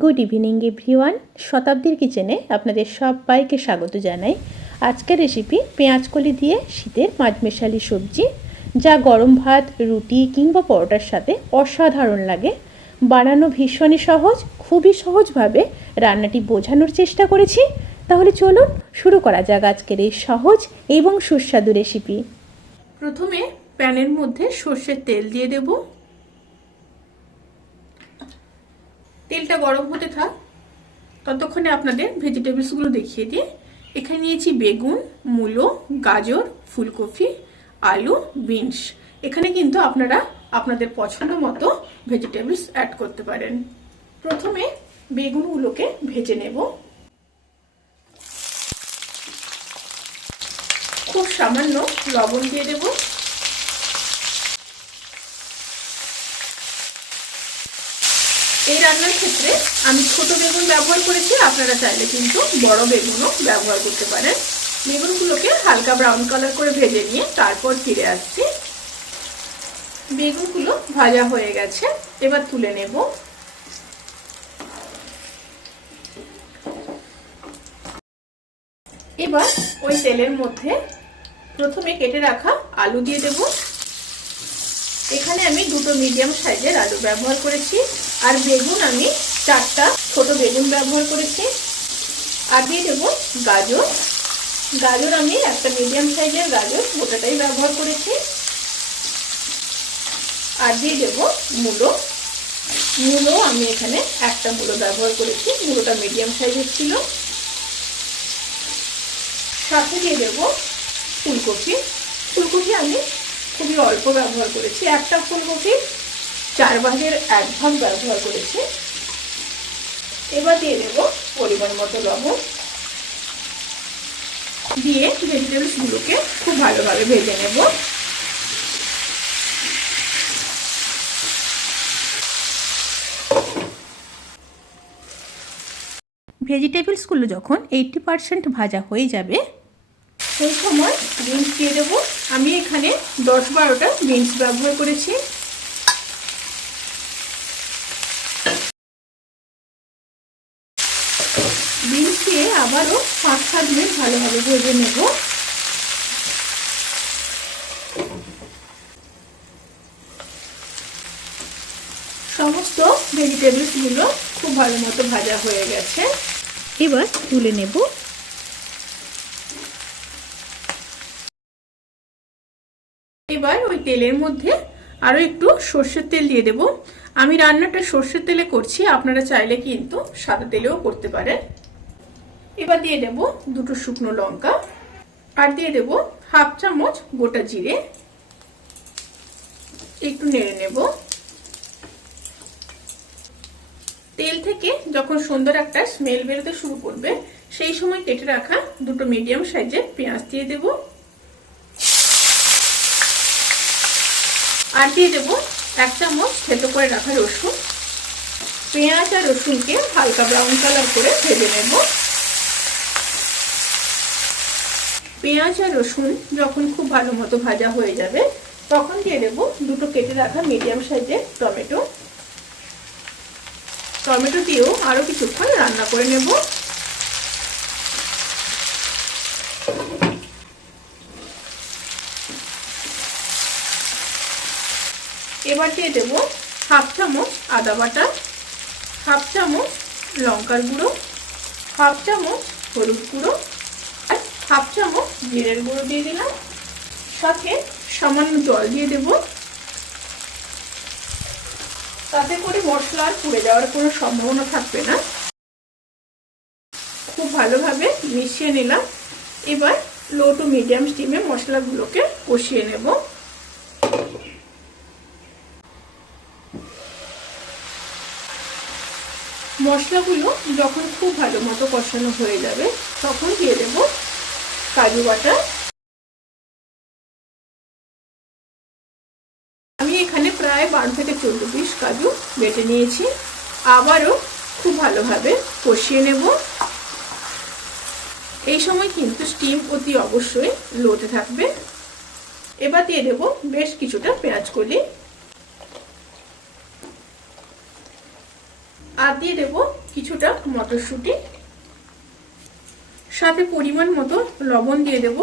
Good evening everyone. শতাব্দীর কিচেনে আপনাদের সবাইকে স্বাগত জানাই। আজকের রেসিপি পেঁয়াজকলি দিয়ে শীতের পাঁচমেশালি সবজি, যা গরম ভাত, রুটি কিংবা পরোটার সাথে অসাধারণ লাগে। বানানো ভীষণই সহজ। খুবই সহজভাবে রান্নাটি বোঝানোর চেষ্টা করেছি। তাহলে চলুন শুরু করা যাক আজকের এই সহজ এবং সুস্বাদু রেসিপি। প্রথমে প্যানের মধ্যে সর্ষের তেল দিয়ে দেব। তেলটা গরম হতে থাক, ততক্ষণে আপনাদের ভেজিটেবলসগুলো দেখিয়ে দিই। এখানে নিয়েছি বেগুন, মূলো, গাজর, ফুলকপি, আলু, বিনস। এখানে কিন্তু আপনারা আপনাদের পছন্দ মতো ভেজিটেবলস অ্যাড করতে পারেন। প্রথমে বেগুনগুলোকে ভেজে নেব। খুব সামান্য লবণ দিয়ে দেব। এই রান্নার ক্ষেত্রে আমি ছোট বেগুন ব্যবহার করেছি, আপনারা চাইলে কিন্তু বড় বেগুনও ব্যবহার করতে পারেন। বেগুনগুলোকে হালকা ব্রাউন কালার করে ভেজে নিয়ে তারপর ফিরে আসছি। বেগুনগুলো ভাজা হয়ে গেছে, এবার তুলে নেব। এবার ওই তেলের মধ্যে প্রথমে কেটে রাখা আলু দিয়ে দেব। এখানে আমি দুটো মিডিয়াম সাইজের আলু ব্যবহার করেছি, আর বেগুন আমি 4টা ছোট বেগুন ব্যবহার করেছি। আর দিয়ে দেব গাজর। গাজর আমি একটা মিডিয়াম সাইজের গাজর গোটাটাই ব্যবহার করেছি। আর দিয়ে দেব মূলো। মূলো আমি এখানে একটা মূলো ব্যবহার করেছি, মূলোটা মিডিয়াম সাইজের ছিল। সাথে দিয়ে দেব ফুলকপি। ফুলকপি আমি খুবই অল্প ব্যবহার করেছি, একটা ফুলকপি 4 ভাগের 1 ভাগ ব্যবহার করেছি। এবার দিয়ে দেব পরিমাণ মতো লবণ। দিয়ে ভেজিটেবলসগুলোকে খুব ভালোভাবে ভেজে নেব। ভেজিটেবলসগুলো যখন 80% ভাজা হয়ে যাবে, সেই সময় বিনস দিয়ে দেব। আমি এখানে 10-12টা বিনস ব্যবহার করেছি। বিনস দিয়ে আবারও 5-7 মিনিট ভালোভাবে ভেজে নেব। সমস্ত ভেজিটেবলসগুলো খুব ভালো মতো ভাজা হয়ে গেছে, এবার তুলে নেব। এবার ওই তেলের মধ্যে আরো একটু সর্ষের তেল দিয়ে দেব। আমি রান্নাটা সর্ষের তেলে করছি, আপনারা চাইলে কিন্তু সাদা তেলেও করতে পারেন। এবার দিয়ে দেব 2টো শুকনো লঙ্কা, আর দিয়ে দেব 1/2 চামচ গোটা জিরে। একটু নেড়ে নেব। তেল থেকে যখন সুন্দর একটা স্মেল বেরোতে শুরু করবে, সেই সময় কেটে রাখা 2টো মিডিয়াম সাইজের পেঁয়াজ দিয়ে দেব। আর দিয়ে দেব 1 চামচ থেতো করে রাখা রসুন। পেঁয়াজ আর রসুনকে হালকা ব্রাউন কালার করে ভেজে নেব। পেঁয়াজ আর রসুন যখন খুব ভালো মতো ভাজা হয়ে যাবে, তখন দিয়ে দেব 2টো কেটে রাখা মিডিয়াম সাইজের টমেটো। টমেটো দিয়েও আরো কিছুক্ষণ রান্না করে নেব। এবার দিয়ে দেব 1/2 চামচ আদা বাটা, 1/2 চামচ লঙ্কার গুঁড়ো, 1/2 চামচ হলুদ গুঁড়ো, আর 1/2 চামচ জিরের গুঁড়ো দিয়ে দিলাম। সাথে সামান্য জল দিয়ে দেব। তাতে করে মশলা আর পুড়ে যাওয়ার কোনো সম্ভাবনা থাকবে না। খুব ভালোভাবে মিশিয়ে নিলাম। এবার লো টু মিডিয়াম স্টিমে মশলাগুলোকে কষিয়ে নেব। মশলাগুলো যখন খুব ভালো মতো কষানো হয়ে যাবে, তখন দিয়ে দেব কাজু বাটা। আমি এখানে প্রায় 12 থেকে 14 পিস কাজু বেটে নিয়েছি। আবারও খুব ভালোভাবে কষিয়ে নেব। এই সময় কিন্তু স্টিম অতি অবশ্যই লোতে থাকবে। এবার দিয়ে দেব বেশ কিছুটা পেঁয়াজ কলি। আর দিয়ে দেব কিছুটা মটরশুঁটি, সাথে পরিমাণ মতো লবণ দিয়ে দেব।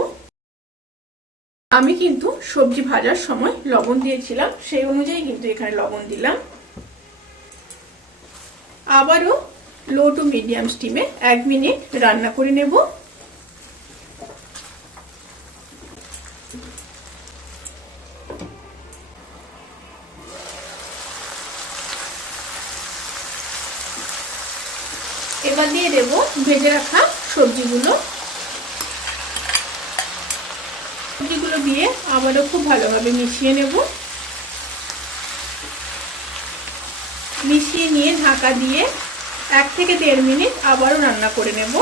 আমি কিন্তু সবজি ভাজার সময় লবণ দিয়েছিলাম, সেই অনুযায়ী কিন্তু এখানে লবণ দিলাম। আবারও লো টু মিডিয়াম স্টিমে 1 মিনিট রান্না করে নেব। এবার দিয়ে দেব ভেজে রাখা সবজিগুলো দিয়ে আবারও খুব ভালোভাবে মিশিয়ে নেব। মিশিয়ে নিয়ে ঢাকা দিয়ে 1 থেকে 1.5 মিনিট আবারও রান্না করে নেব।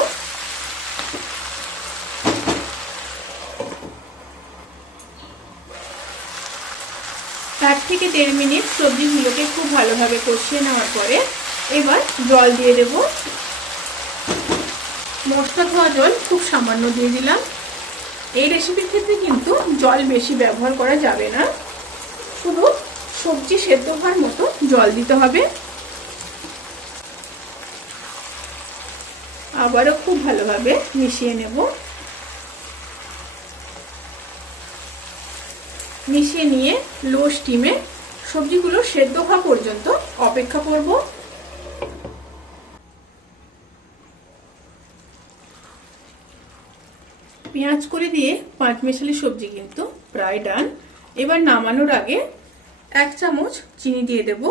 এক থেকে 1.5 মিনিট সবজিগুলোকে খুব ভালোভাবে কষিয়ে নেওয়ার পরে এবার জল দিয়ে দেব। মশলা ধোয়া জল খুব সামান্য দিয়ে দিলাম। এই রেসিপির ক্ষেত্রে কিন্তু জল বেশি ব্যবহার করা যাবে না, শুধু সবজি সেদ্ধ হওয়ার মতো জল দিতে হবে। আবারও খুব ভালোভাবে মিশিয়ে নেব। মিশিয়ে নিয়ে লো স্টিমে সবজিগুলো সেদ্ধ হওয়া পর্যন্ত অপেক্ষা করব। পেঁয়াজ করে দিয়ে পাঁচমেশালি সবজি কিন্তু প্রায় ডান। এবার নামানোর আগে 1 চামচ চিনি দিয়ে দেব,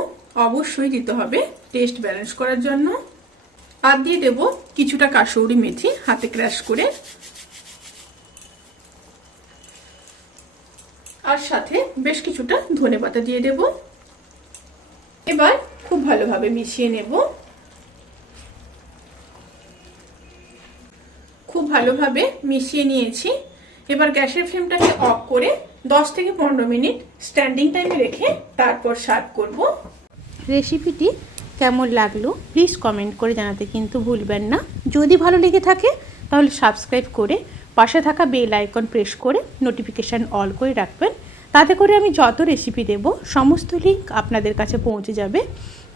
অবশ্যই দিতে হবে টেস্ট ব্যালেন্স করার জন্য। আর দিয়ে দেব কিছুটা কাসৌরি মেথি হাতে ক্রাশ করে, আর সাথে বেশ কিছুটা ধনেপাতা দিয়ে দেব। এবার খুব ভালোভাবে মিশিয়ে নেব। খুব ভালোভাবে মিশিয়ে নিয়েছি। এবার গ্যাসের ফ্লেমটাকে অফ করে 10 থেকে 15 মিনিট স্ট্যান্ডিং টাইমে রেখে তারপর সার্ভ করব। রেসিপিটি কেমন লাগলো প্লিজ কমেন্ট করে জানাতে কিন্তু ভুলবেন না। যদি ভালো লেগে থাকে তাহলে সাবস্ক্রাইব করে পাশে থাকা বেল আইকন প্রেস করে নোটিফিকেশান অল করে রাখবেন। তাতে করে আমি যত রেসিপি দেব সমস্ত লিঙ্ক আপনাদের কাছে পৌঁছে যাবে।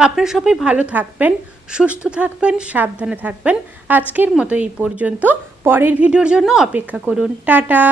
আপনারা সবাই ভালো থাকবেন, সুস্থ থাকবেন, সাবধানে থাকবেন। আজকের মতো এই পর্যন্ত। পরের ভিডিওর জন্য অপেক্ষা করুন। টাটা।